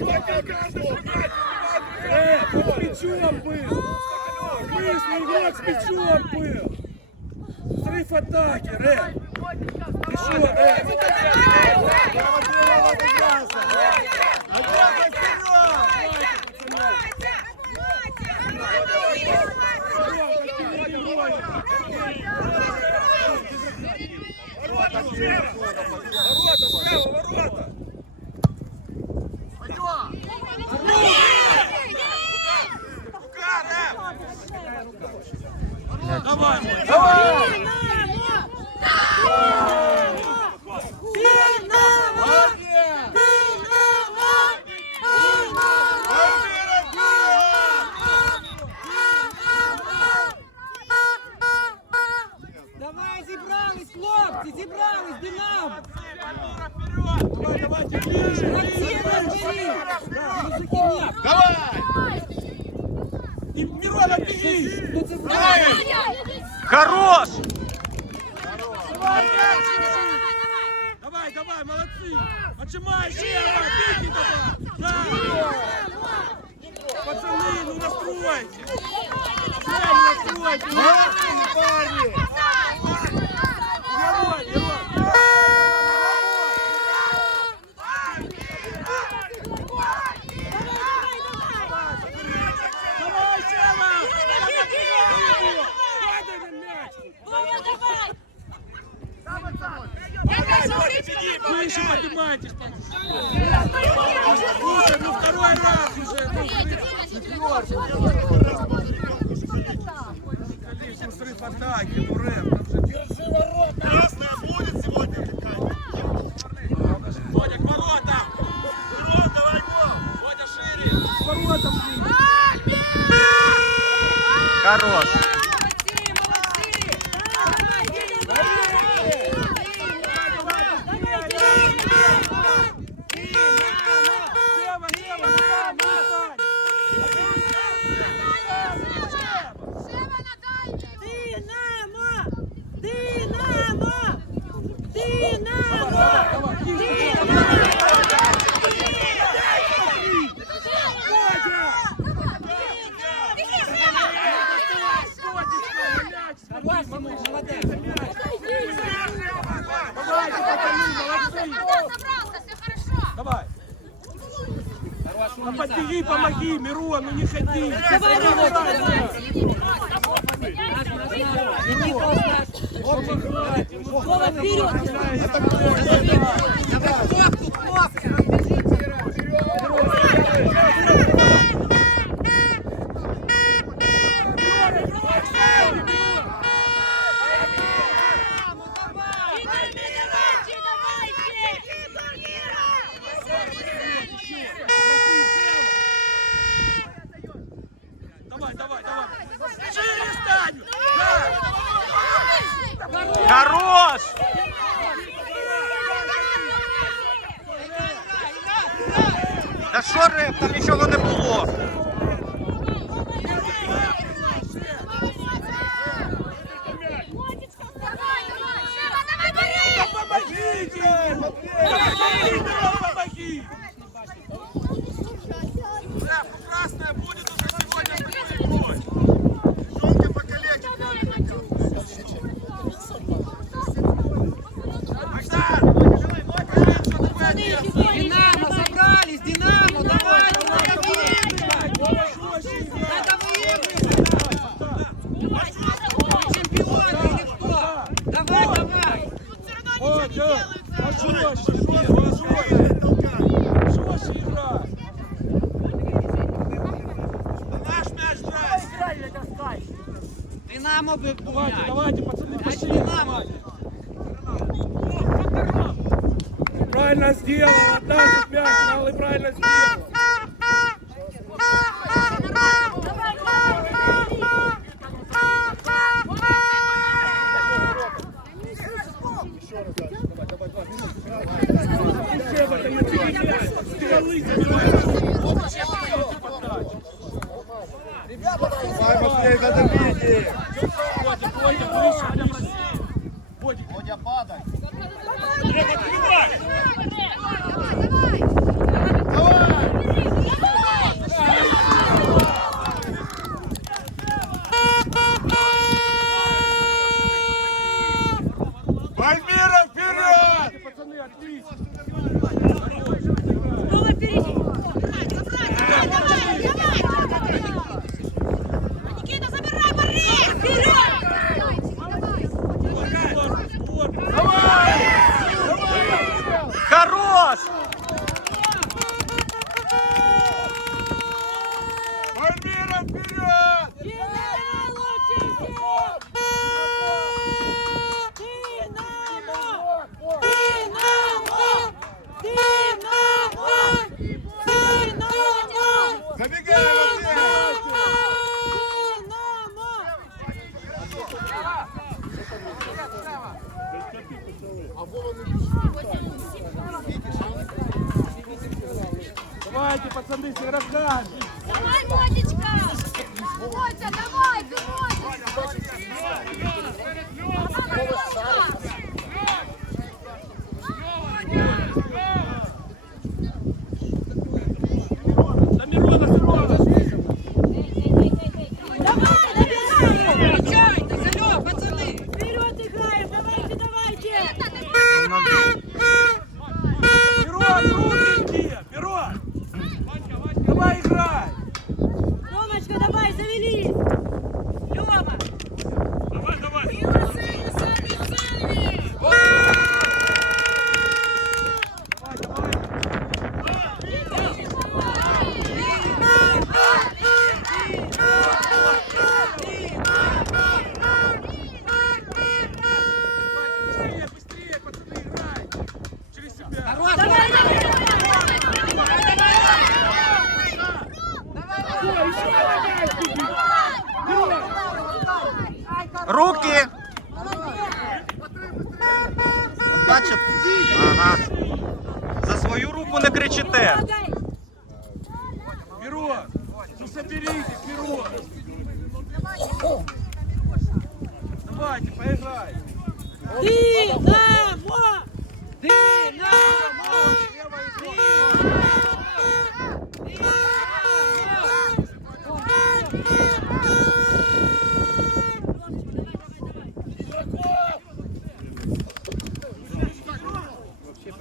Рэп, он с мячом был. Мысли, игрок с мячом был. Взрыв атаки, Рэп. Ты что, Рэп? Право дело отыгрался. Отыгрался вперед. Ворота, слева, ворота. Давай. И Мирон, отбери! Це Хорош! Давай, давай, молодцы! Отжимай, Шева, беги давай! Да! Пацаны, ну настройте! Цель настройте! Молодцы, парни. Давай, давай! Давай, Шева! Падай на мяч! Выше поднимайтесь! Слушай, ну второй раз уже! Ну, срыв атаки, ну рэп, там же Красная будет сегодня. Водя, к воротам! Вперед, давай гол. Водя, шире! К воротам! Хорош! Лево, лево, сам, Виталь! Динамо! Динамо! Динамо! Давай, ближе! Давай, Симон, молодець! Давайте, пацаны, молодцы! Давай! А помоги, Мирон, ну не ходи! Давай, давай, давай! Іди, Костя! Вова, вперед! Давай, давай, давай! Шире стань! Да! Хорош! Та що риб, там нічого не було. Помогите! Помоги, Мирон, помоги! Рэп, ну красная будет уже сегодня в любой бой! Девчонки по коллеге. Динамо, собрались! Динамо, давай! Надо выигрывать! Надо выигрывать! Чемпионы или кто? Давай, давай! О, да! Пожестче, жестче, жестче игра! Наш мяч драйв! Динамо бы Давайте, Бальмира, вперед! Пацаны, отлично! Снова впереди! Швидкі. Бачите? Ага. За свою руку не кричите.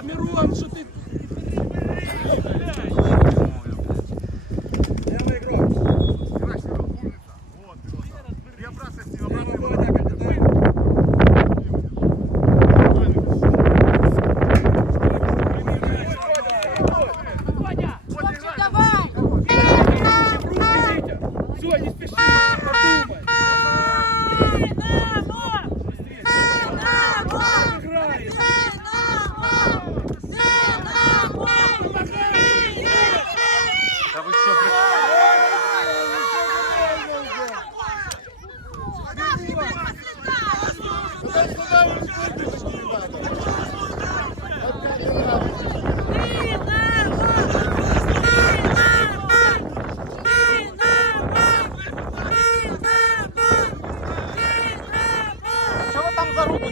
Камерон, що ти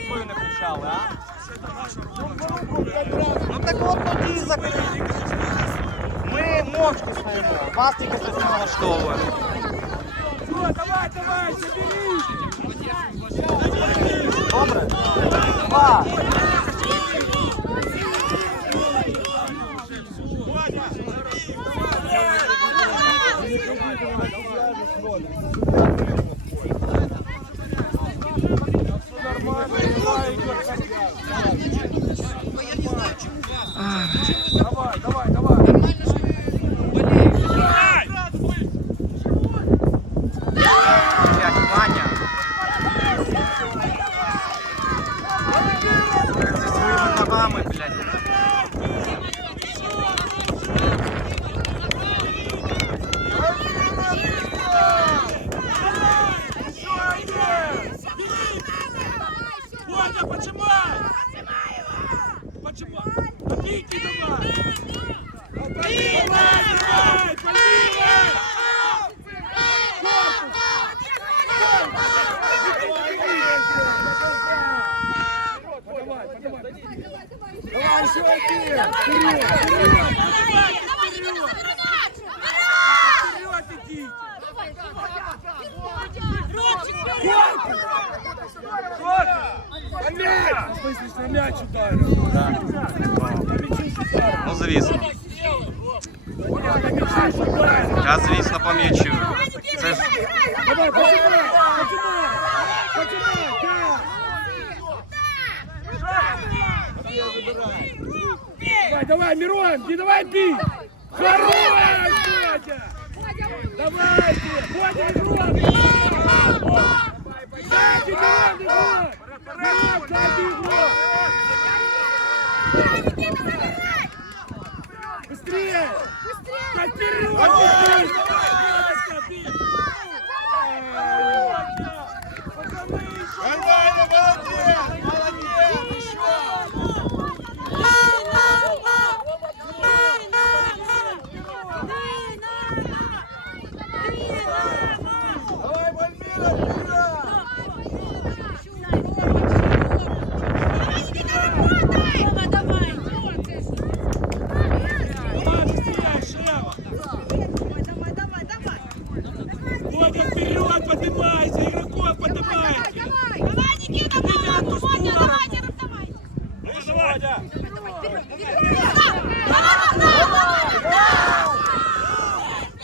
свою не кричали, а? Ну так от тоді закрили. Ми мовчки стоїмо, вас тільки щось не налаштовує. Давай, давай, заберіть! Добре? Два. Давай, чуваки! Давай, давай, давай! Ну звісно. Я, звісно, помічу. Це ж... Давай, давай, Мирон, не давай бить! Хорош, Бодя! Давай, Бодя, Мирон! Давай, Бодя, Мирон, Мирон, дави его! Быстрее. Да вперед, быстрее. Нормально, молодец! Молодец! Давай, Вальмира, вперед! Бодя, вперед, поднимайся, игроков поднимайся. Давай, Никита, Бодя, Бодя, давайте, давай. Выше, Бодя. Давай,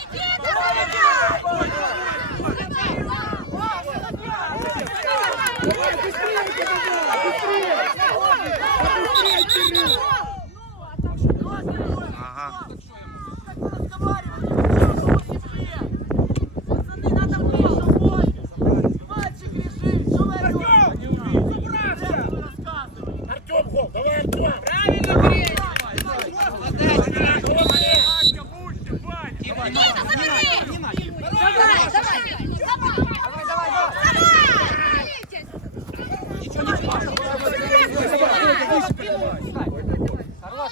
быстрее, давай, быстрее. Быстрее, Кирилл. Ага. Артем, гол, давай, Артем. Давай, давай,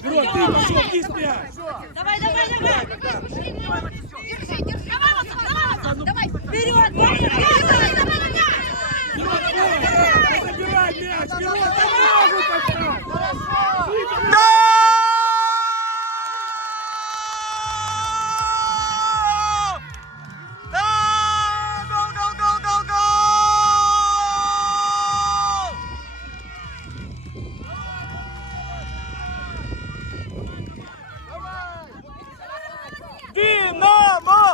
Мирон, ты пошел, вниз мяч. Давай, давай, давай. Держи, держи. Давай, Василий, давай, Василий, давай. Вперед, давай, давай, давай, давай. Забирай мяч, Мирон, ты ногу поставь. Да! Гол, гол, гол, гол, гол! Динамо!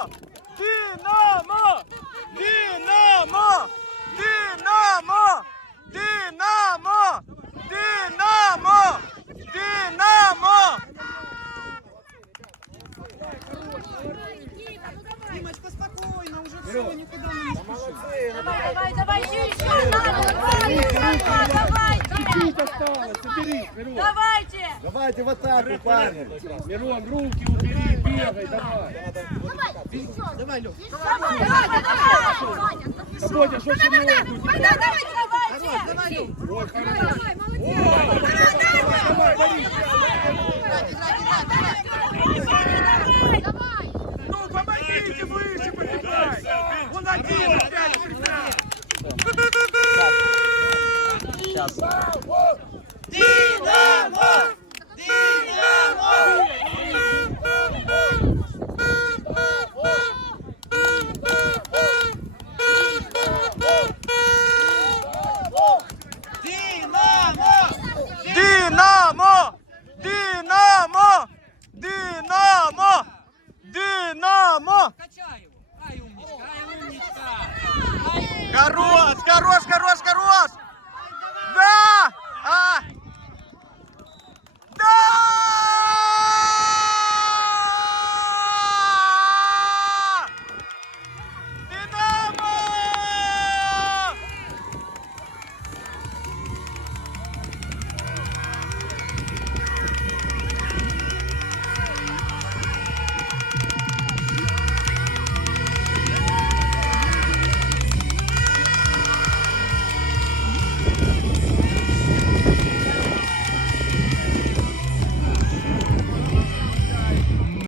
Динамо! Динамо! Динамо! Динамо! Динамо! Динамо! Давай, давай, еще надо, давай, еще, давай, Мирон. давайте. Давайте в атаку, парни! Мирон, руки убери, бегай, давай. Давай, давай, давай. Да, Бодя, что ты? Давай, давай, давайте. Ой, хорош. Ой, давай, давай. Динамо! Динамо!